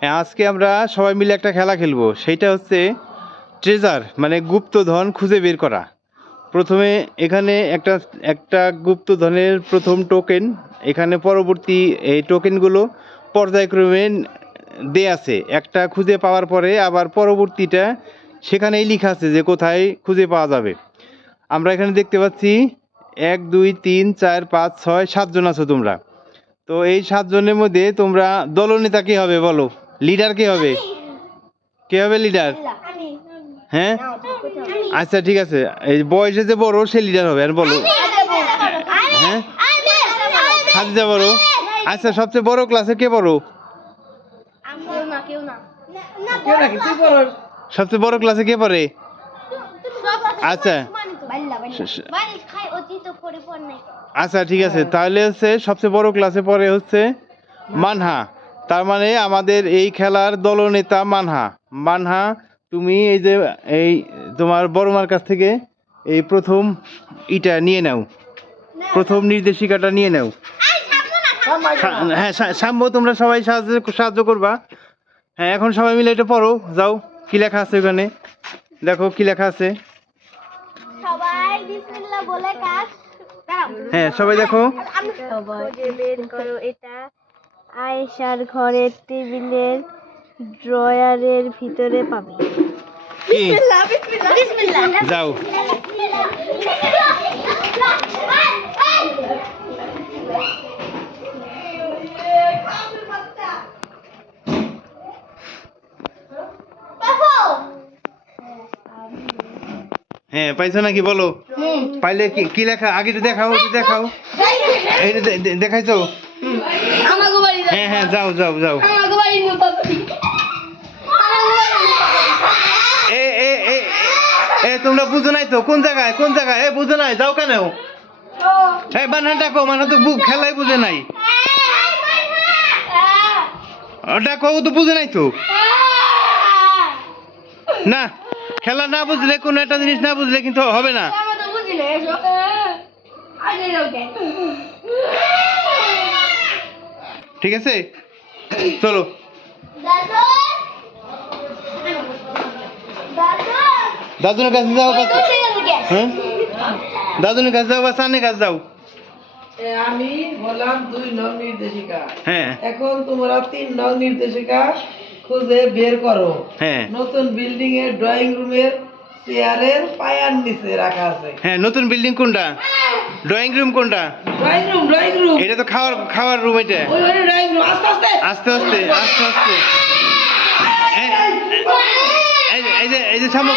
হ্যাঁ, আজকে আমরা সবাই মিলে একটা খেলা খেলবো। সেইটা হচ্ছে ট্রেজার, মানে গুপ্তধন খুঁজে বের করা। প্রথমে এখানে একটা একটা গুপ্তধনের প্রথম টোকেন, এখানে পরবর্তী এই টোকেনগুলো পর্যায়ক্রমে দেয়া আছে। একটা খুঁজে পাওয়ার পরে আবার পরবর্তীটা সেখানেই লেখা আছে যে কোথায় খুঁজে পাওয়া যাবে। আমরা এখানে দেখতে পাচ্ছি 1 2 3 4 5 6 7 জন আছো তোমরা। তো এই 7 জনের মধ্যে তোমরা দলনেতা কে হবে বলো? লিডার কে হবে? কে হবে লিডার? হ্যাঁ, আচ্ছা ঠিক আছে। এই বয়সে যে বড় সে লিডার হবে। আর বলো। হ্যাঁ, খাদিজা বড়। আচ্ছা, সবচেয়ে বড় ক্লাসে কে বড়? সবচেয়ে বড় ক্লাসে কে পড়ে? আচ্ছা আচ্ছা ঠিক আছে, তাহলে হচ্ছে সবচেয়ে বড় ক্লাসে পড়ে হচ্ছে মানহা। তার মানে আমাদের এই খেলার দলনেতা মানহা। মানহা, তুমি এই যে এই তোমার বড় মার কাছ থেকে এই প্রথম ইটা নিয়ে নাও, প্রথম নির্দেশিকাটা নিয়ে নাও। হ্যাঁ সাম্য, তোমরা সবাই সাহায্য করবা। হ্যাঁ, এখন সবাই মিলে এটা পড়ো, যাও। কি লেখা আছে ওখানে দেখো, কি লেখা আছে। সবাই বিসমিল্লাহ বলে কাজ। হ্যাঁ, সবাই দেখো। খুঁজে বের করো এটা আয়েশার ঘরের টেবিলের ড্রয়ারের ভিতরে পাবে। কি? বিসমিল্লাহ যাও। হ্যাঁ, পাইছো নাকি বলো? পাইলে কি লেখা আগে তো দেখাও, দেখাও। এই দেখাইছো? হ্যাঁ হ্যাঁ, যাও যাও যাও। এ এ এ এ তোমরা বুঝো নাই তো? কোন জায়গায় কোন জায়গায়? বুঝো নাই, যাও কেন? এই বানহা ডাকো, মানহা তো খেলাই বুঝে নাই। ডাকো, ও তো বুঝে নাই তো। না, খেলা না বুঝলে, কোনো একটা জিনিস না বুঝলে কিন্তু হবে না। ঠিক আছে, চলো। দাদুনের কাছে যাও। হ্যাঁ, দাদুনের কাছে যাও বা সানের কাছে যাও। আমি বললাম 2 নং নির্দেশিকা। হ্যাঁ, এখন তোমরা 3 নং নির্দেশিকা খুঁজে বের করো। হ্যাঁ নতুন বিল্ডিং এর ড্রয়িং রুমের চেয়ারের পায়ার নিচে রাখা আছে। হ্যাঁ, নতুন বিল্ডিং কোনটা? ড্রয়িং রুম কোনটা? ড্রয়িং রুম এটা তো খাওয়ার রুম। এটা ওই ড্রয়িং রুম। আস্তে আস্তে আস্তে আস্তে আস্তে আস্তে। এই যে সামনে।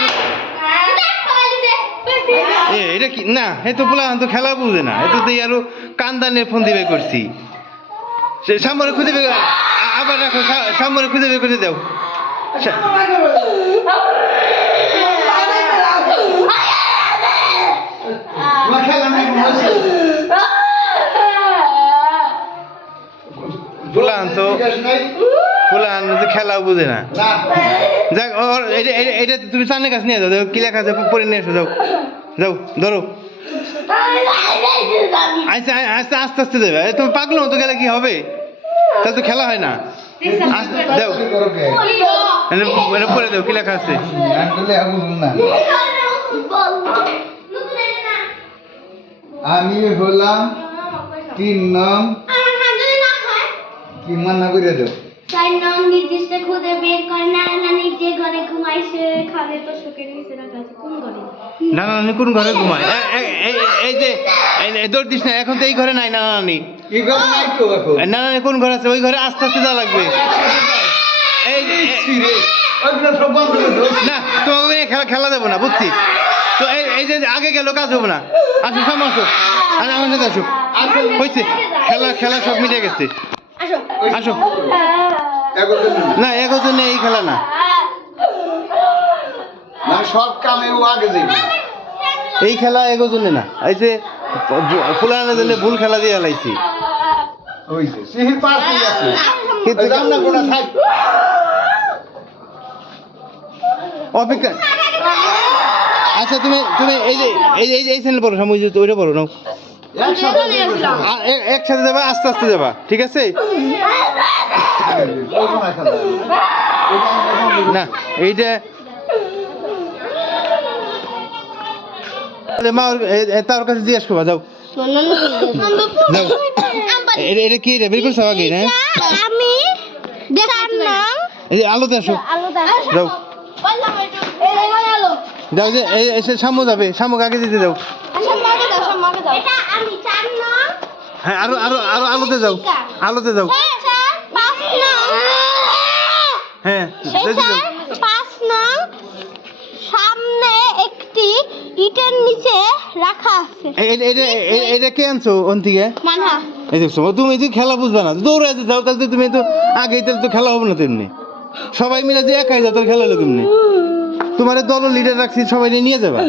এটা কি না? এই তো বলা তো খেলা বুঝে না। এটা তো আরো কান্দানের ফোন দিবে করছি। সে সামনে খুঁজে বের, আবার রাখো, সামনে খুঁজে বের করে দাও। খেলাও বুঝে না। যাক, এটা তুমি সামনে কাছে নিয়ে যাও। কি লেখা আছে পড়ে নিয়ে এসো, যাও যাও, ধরো। আচ্ছা আস্তে আস্তে আস্তে দেবে। তুমি পাগলো তো, গেলে কি হবে? তাহলে তো খেলা হয় না। যাও, পড়ে দাও, কি লেখা আছে। আমি হলাম 3 নং। কি মানা করে দাও? 4 নং নির্দিষ্ট খুঁজে বের করে নানি যে ঘরে ঘুমাইছে খাবে তো শোকের নিচে রাখা আছে। কোন ঘরে? নানি কোন ঘরে ঘুমায়? এই যে দৌড় দিস না, এখন তো এই ঘরে নাই নানি। এই ঘরে নাই তো এখন। নানি কোন ঘরে আছে? ওই ঘরে আস্তে আস্তে যাওয়া লাগবে। না, তোমাকে খেলা দেবো না, বুঝছি তো। এই যে আগে গেল, কাজ হবো না। আসো, সামনে আসো, আমার সাথে আসো। হয়েছে, খেলা সব মিটে গেছে। আসো। না, একজন এই খেলা না। সব কামে ও আগে যাবে। এই খেলা একজনে না। এই যে ফুলানোর জন্য ভুল খেলা দিয়ে লাইছি। হইছে সিহির পাস হয়ে আছে। কিন্তু যাও না কোনা থাক। অপেক্ষা। আচ্ছা, তুমি এই চ্যানেল পড়ো, সময় ওইটা পড়ো নাও। একসাথে দিয়েছিলাম। একসাথে যাবা, আস্তে আস্তে যাবা, ঠিক আছে? না এইটা মা তার কাছে জিজ্ঞেস করবা, যাও যাও। এটা কি রে, বের করছো আগে? হ্যাঁ, আমি 4 নং এই যে আলোতে আসো, যাও যাও, যে এসে শামু যাবে, শামুক আগে দিতে যাও। এটা আমি 4 নং। হ্যাঁ, আরো আরো আরো আলোতে যাও, আলোতে যাও। 5 নং। হ্যাঁ, যেতে যাও। 5 নং সামনে একটি ইটের নিচে রাখা আছে। এটা কে আনছো ওন থেকে? মানহা এই দেখছো, তুমি তো খেলা বুঝবা না, দৌড়ে যাও, তাহলে তো তুমি তো আগেই তাহলে তো খেলা হবে না তেমনি। সবাই মিলে যে একাই যাও, তাহলে খেলা হলো কেমনি? তোমার দল লিডার রাখছি, সবাই নিয়ে যাবা।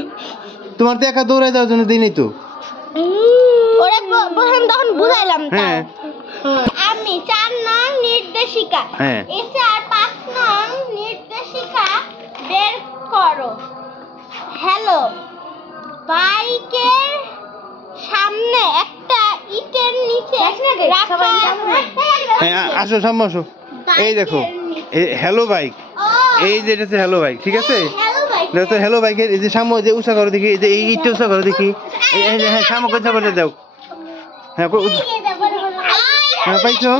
তোমার তো একা দৌড়ে যাওয়ার জন্য দিনই তো। ওরে প্রথম তখন বুঝাইলাম তাও। হ্যাঁ আমি 4 নং নির্দেশিকা। হ্যাঁ। এছাড়া 5 নং নির্দেশিকা বের করো। হ্যালো, বাইকের সামনে একটা ইটের নিচে রাখা। হ্যাঁ, আসো সামনে আসো। এই দেখো, হ্যালো বাইক, এই যে এটা হচ্ছে হ্যালো বাইক, ঠিক আছে? Hello bike. দেখো হ্যালো বাইকের এই যে সামনে যে উষা করে দেখি, এই যে এই ইটটা উষা করে দেখি, এই যে হ্যাঁ সামনে উষা করে দাও। হ্যাঁ হ্যাঁ, পাইছো?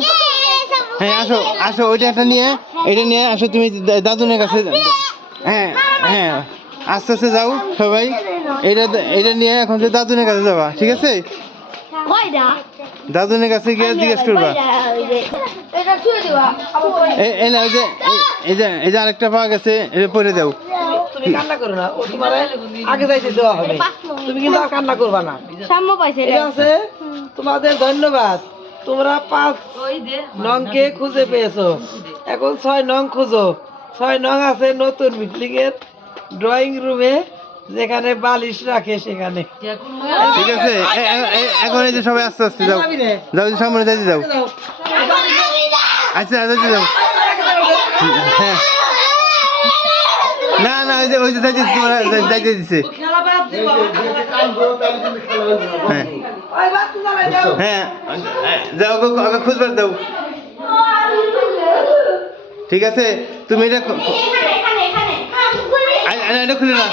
হ্যাঁ, আসো আসো, ওইটা একটা নিয়ে, এটা নিয়ে আসো তুমি দাদুনের কাছে। হ্যাঁ হ্যাঁ, আস্তে আস্তে যাও সবাই। এটা নিয়ে এখন যে দাদুনের কাছে যাবা, ঠিক আছে? কয়টা? দাদুনের কাছে গিয়ে জিজ্ঞেস করবা। এটা ছুঁয়ে দিবা। এই না, এই যে আরেকটা পাওয়া গেছে, এটা পরে দাও। তুমি কান্না করো না, ও তোমার আগে যাইতে দেওয়া হবে, তুমি কিন্তু আর কান্না করবা না। সাম্য পাইছে ঠিক আছে, তোমাদের ধন্যবাদ। তোমরা 5 নংকে খুঁজে পেয়েছো, এখন 6 নং খুঁজো। 6 নং আছে নতুন বিল্ডিং এর ড্রয়িং রুমে, যেখানে বালিশ রাখে সেখানে। ঠিক আছে, এখন এই যে সবাই আস্তে আস্তে যাও, যাও যে সামনে যাইতে যাও। আচ্ছা যাইতে যাও। হ্যাঁ, না না, ওই যে যাইতে তোমরা যাইতে দিছে। হ্যাঁ ওই বাতি জ্বালাই দাও। হ্যাঁ, যাও আগে খুঁজবার দাও, ঠিক আছে? তুমি এটা এটা খুলে না,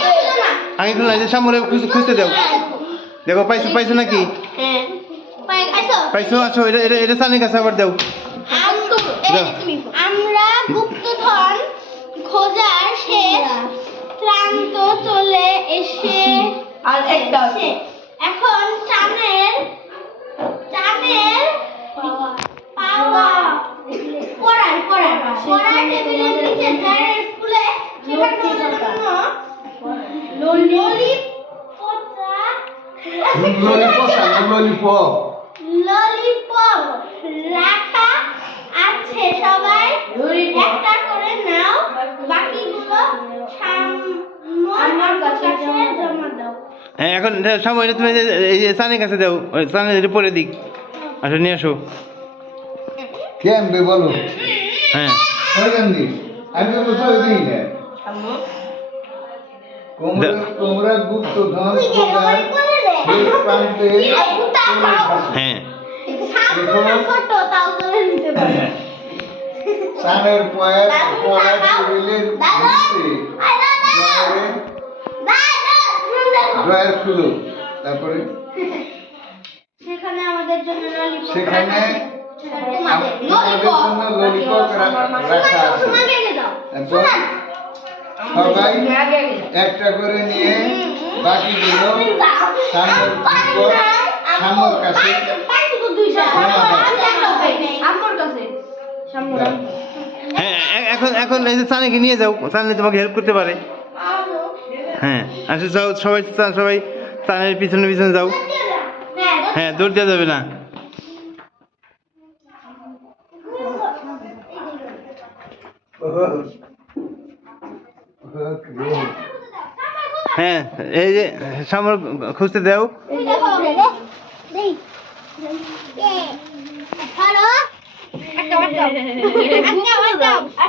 আগে খুলে না, যে সামনে খুঁজতে দাও। দেখো পাইছো, পাইছো নাকি? হ্যাঁ পাইছো। পাইছো, আসো, এটা সানির কাছে আবার দাও। আমরা গুপ্তধন খোঁজার শেষ প্রান্ত চলে এসে আর একটা আছে। এখন চানের পাওয়া পড়ার টেবিলের নিচে ধারের স্কুলে সেখানে জন্য ললিপপ রাখা আছে। সবাই একটা করে নাও, বাকিগুলো আমার কাছে জমা দাও। হ্যাঁ, এখন সময় তুমি এই যে সানির কাছে দাও, ওই সানি এটা পরে দিক। আসো, নিয়ে আসো। কেমবে বলো? হ্যাঁ, কেমনি? আমি তো বুঝতে দিই না। তোমরা গুপ্ত ধন খোঁজার শেষ প্রান্তে হ্যাঁ, ছোট তাও করে নিতে পারো। সানের পয়ের পড়া টেবিলের নিচে ড্রয়ার খুলো, তারপরে সেখানে আমাদের জন্য ললিপপ সেখানে তোমাদের জন্য ললিপপ রাখা আছে। তারপর সবাই একটা করে নিয়ে বাকিগুলো সামর কাছে হ্যাঁ, এখন এই যে সানিকে নিয়ে যাও, সানি তোমাকে হেল্প করতে পারে। হ্যাঁ, আসো, যাও সবাই, সবাই সানের পিছনে পিছনে যাও। হ্যাঁ, দৌড় দেওয়া যাবে না। হ্যাঁ, এই যে সামর খুঁজতে দাও।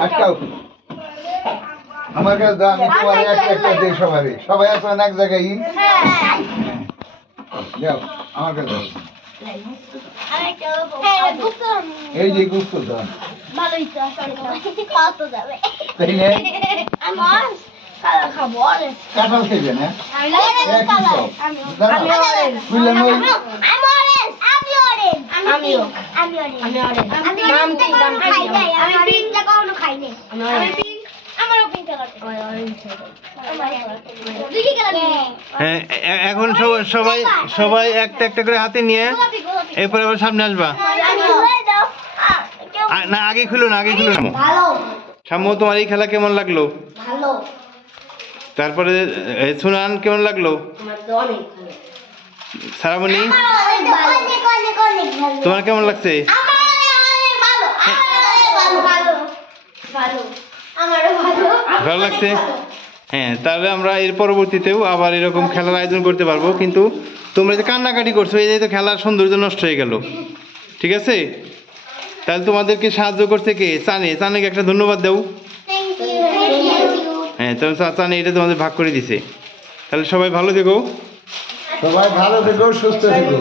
আটকাও। আমার কাছে দাও, আমি তোমার একটা একটা দিই সবাই। সবাই আসবেন এক জায়গায়। দাও। আমার কাছে দাও। হ্যাঁ গুপ্ত এই যে গুপ্তধন ভালোই তো আসলে কত যাবে তাই না? আমার কালা খাবো অরেঞ্জ কাঁঠাল খাইবে না? আমি অরেঞ্জ কালার আমি অরেঞ্জ বুঝলেন ওই আমি অরেঞ্জ আমি অরেঞ্জ আমি অরেঞ্জ নাম খাই নাই আমি পিঙ্কটা কখনো খাই নাই আমি পিঙ্ক আমারও পিঙ্ক কালার আমার অরেঞ্জ তুই কি কালার নিবি হ্যাঁ এখন সবাই সবাই একটা একটা করে হাতে নিয়ে গোলাপি গোলাপি এরপরে আবার সামনে আসবা। আমি ধরে দাও না আগে খুলো না, আগে খুলো না। ভালো সাম্য, তোমার এই খেলা কেমন লাগলো? ভালো তারপরে সুনান কেমন লাগলো? আমার তো অনেক ভালো সারামণি অনেক ভালো তোমার কেমন লাগছে? ভালো লাগছে? হ্যাঁ, তাহলে আমরা এর পরবর্তীতেও আবার এরকম খেলার আয়োজন করতে পারবো, কিন্তু তোমরা যে কান্নাকাটি করছো এই যে তো খেলার সৌন্দর্য নষ্ট হয়ে গেল। ঠিক আছে, তাহলে তোমাদেরকে সাহায্য করছে কে? চানেকে একটা ধন্যবাদ দাও। হ্যাঁ, তোমার চানে এটা তোমাদের ভাগ করে দিছে। তাহলে সবাই ভালো থেকো। সবাই ভালো থেকো, সুস্থ থেকো।